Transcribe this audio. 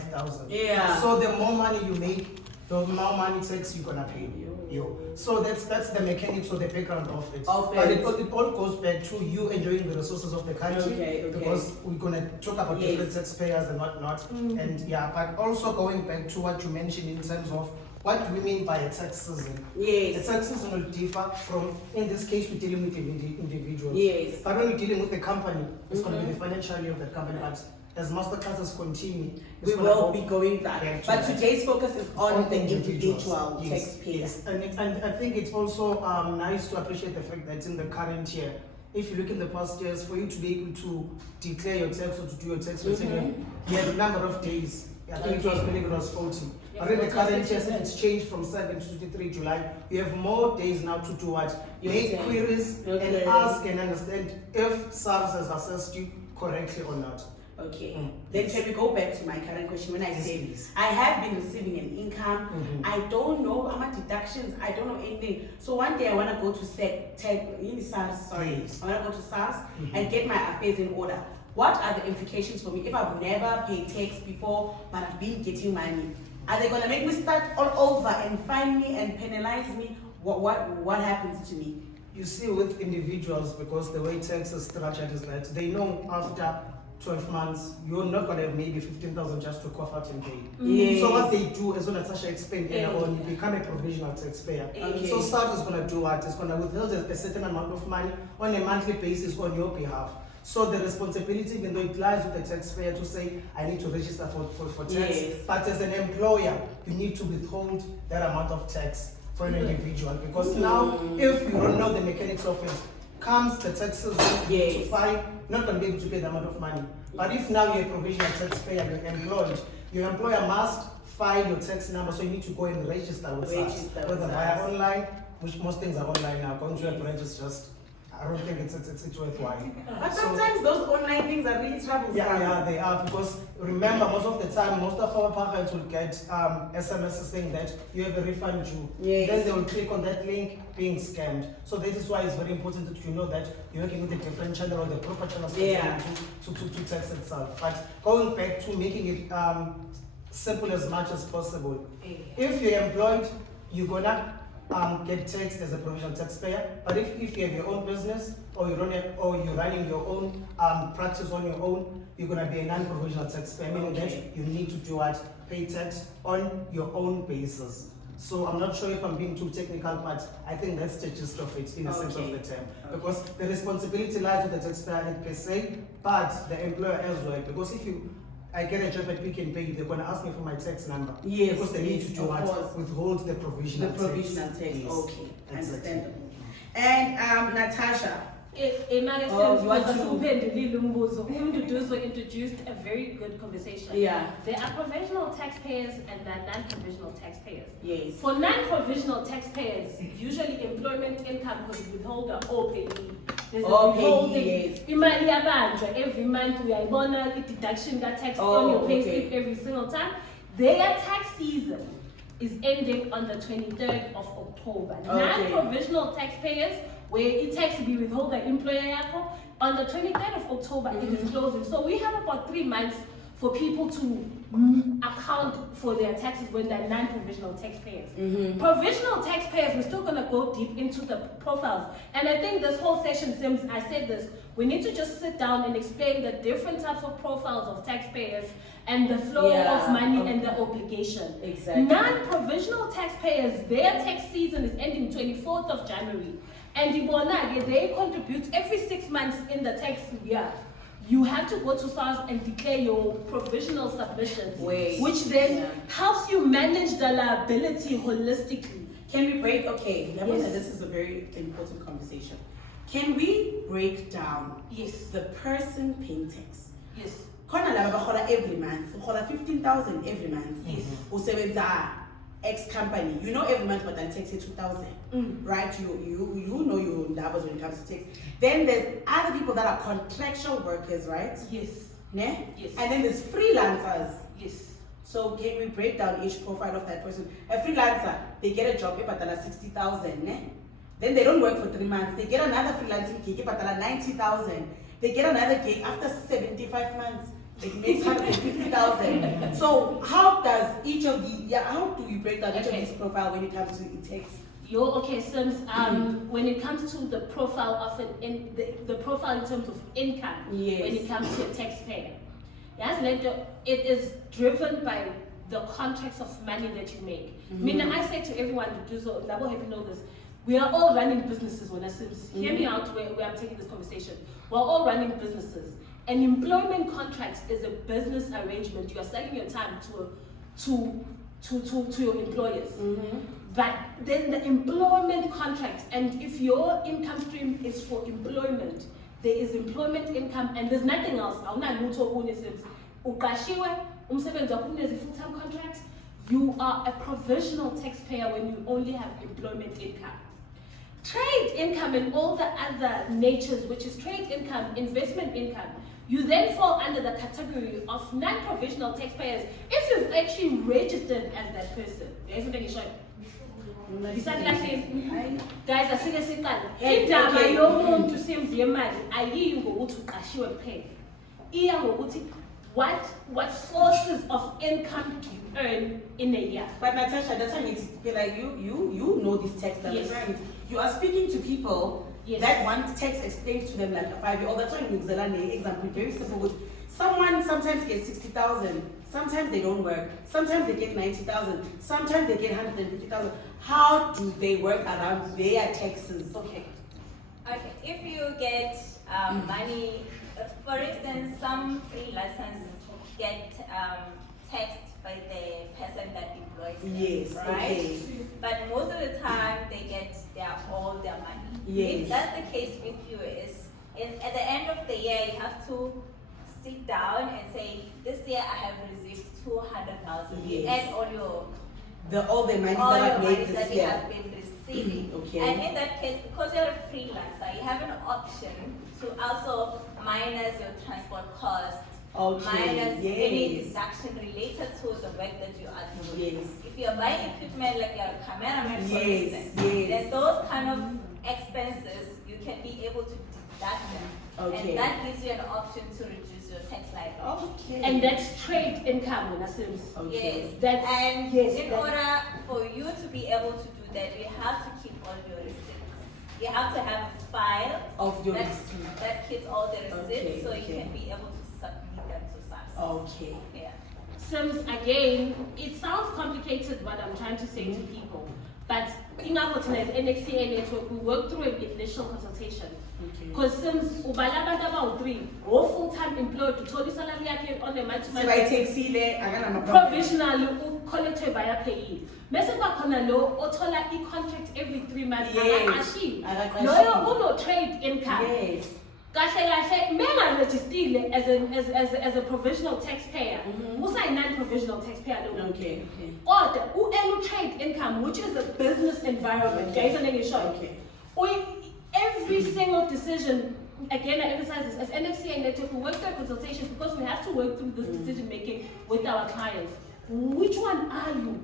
5,000. Yeah. So the more money you make, the more money tax you're gonna pay. So that's the mechanics or the background of it. But it all goes back to you enjoying the resources of the country. Okay. Because we're gonna talk about different taxpayers and whatnot. And but also going back to what you mentioned in terms of what do we mean by a tax season? Yes. A tax season will differ from, in this case, we're dealing with individuals. Yes. But when we're dealing with the company, it's going to be the financial year of the company. But as masterclasses continue, we will be going back. But today's focus is on the individual taxpayer. Yes. And I think it's also nice to appreciate the fact that in the current year, if you look in the past years, for you to be able to declare your tax or to do your tax return, you had a number of days. I think it was 40. But in the current year, it's changed from 7 to 23 July. You have more days now to do what? Make queries and ask and understand if SARS has assessed you correctly or not. Okay. Then can we go back to my current question when I said I have been receiving an income, I don't know how much deductions, I don't know anything. So one day I want to go to SARS, I want to go to SARS and get my affairs in order. What are the implications for me if I've never paid tax before but I've been getting money? Are they going to make me start all over and fine me and penalize me? What happens to me? You see, with individuals, because the way tax is structured is that they know after 12 months, you're not going to have maybe 15,000 just to cough out and pay. Yes. So what they do, as when Natasha explained earlier on, you become a provisional taxpayer. Okay. So SARS is going to do what? It's going to withhold a certain amount of money on a monthly basis on your behalf. So the responsibility, even though it lies with the taxpayer to say, I need to register for tax, but as an employer, you need to withhold that amount of tax for an individual. Because now, if you don't know the mechanics of it, comes the taxes to fine, not going to be able to pay the amount of money. But if now you're a provisional taxpayer, you're employed, your employer must file your tax number, so you need to go and register with SARS. Whether via online, which most things are online now, going to a branch is just, I don't think it's worthwhile. But sometimes those online things are really troublesome. Yeah, they are, because remember, most of the time, most of our parents will get SMSs saying that you have a refund due. Yes. Then they will click on that link, being scammed. So this is why it's very important that you know that you're working with a different channel or the proper channel to tax itself. But going back to making it simple as much as possible. If you're employed, you're gonna get taxed as a provisional taxpayer. But if you have your own business or you're running your own practice on your own, you're gonna be a non-provisional taxpayer, meaning that you need to do what? Pay tax on your own basis. So I'm not sure if I'm being too technical, but I think that's the gist of it in a sense of the term. Because the responsibility lies with the taxpayer per se, but the employer as well. Because if I get a job at Pick and Pay, they're going to ask me for my tax number. Yes. Because they need to do what? Withhold the provisional tax. Tax. Yes. Okay. Exactly. Understandable. And Natasha. In my introduced a very good conversation. Yeah. There are provisional taxpayers and there are non-provisional taxpayers. Yes. For non-provisional taxpayers, usually employment income because withholder or payee. There's a withholding. Imali yabanjwa every month uyayibona the deduction that tax on your payslip every single time. Their tax season is ending on the 23rd of October. Non-provisional taxpayers, where it takes to be withhold the employer on the 23rd of October, it is closing. So we have about 3 months for people to account for their taxes when they're non-provisional taxpayers. Provisional taxpayers, we're still gonna go deep into the profiles. And I think this whole session, Sims, I said this, we need to just sit down and explain the different types of profiles of taxpayers and the flow of money and the obligation. Exactly. Non-provisional taxpayers, their tax season is ending 24th of January. And they contribute every 6 months in the tax year. You have to go to SARS and declare your provisional submissions, which then helps you manage the liability holistically. Can we break? Okay, this is a very important conversation. Can we break down the person paying tax? Yes. Every month, 15,000 every month. Yes. Who says X company, you know every month but then takes you 2,000, right? You know your numbers when it comes to tax. Then there's other people that are contractual workers, right? Yes. Ne? Yes. And then there's freelancers. Yes. So can we break down each profile of that person? A freelancer, they get a job but then 60,000, ne? Then they don't work for 3 months. They get another freelancing gig but then 90,000. They get another gig after 75 months. it makes 150,000. So how does each of the, how do you break down each of these profile when it comes to tax? Okay, Sims, when it comes to the profile of the profile in terms of income, when it comes to a taxpayer, it is driven by the contracts of money that you make. I say to everyone to do so, Labo have you know this, we are all running businesses when I Sims. Hear me out where I'm taking this conversation. We're all running businesses. An employment contract is a business arrangement. You are selling your time to your employers. But then the employment contract, and if your income stream is for employment, there is employment income and there's nothing else. Full-time contract, you are a provisional taxpayer when you only have employment income. Trade income and all the other natures, which is trade income, investment income, you then fall under the category of non-provisional taxpayers if you've actually registered as that person. Guys, what sources of income do you earn in a year? But Natasha, that's why I need to be like you know this tax that you are speaking to people that want tax explained to them like a 5-year-old. That's why in New Zealand, example, very simple. Someone sometimes gets 60,000, sometimes they don't work, sometimes they get 90,000, sometimes they get 150,000. How do they work around their taxes? Okay, if you get money, for instance, some freelancers get taxed by the person that employs them, right? But most of the time they get all their money. If that's the case with you, at the end of the year you have to sit down and say, this year I have received 200,000. Add all the money that I've made this year. Have been receiving. And in that case, because you're a freelancer, you have an option to also minus your transport cost, minus any deduction related to the work that you are doing. If you're buying equipment like you're a cameraman, for instance, then those kind of expenses you can be able to deduct them. And that gives you an option to reduce your tax liability. And that's trade income, in a sense. In order for you to be able to do that, you have to keep all your receipts. You have to have a file of your receipts that keeps all the receipts, so you can be able to submit them to SARS. Sims, again, it sounds complicated what I'm trying to say to people, but in our NXCA network, we work through an initial consultation. Because Sims, about 3, all full-time employed to total salary on a month-to-month. Provisional, collected via payee. Mese bakhona lo othola i-contract every 3 months. Loyo uno trade income. Kahle menga registered as a provisional taxpayer. Usa non-provisional taxpayer lo. Or u trade income, which is a business environment. Guys, every single decision, again I emphasize this, as NXCA network, we work through consultations because we have to work through this decision making with our clients. Which one are you?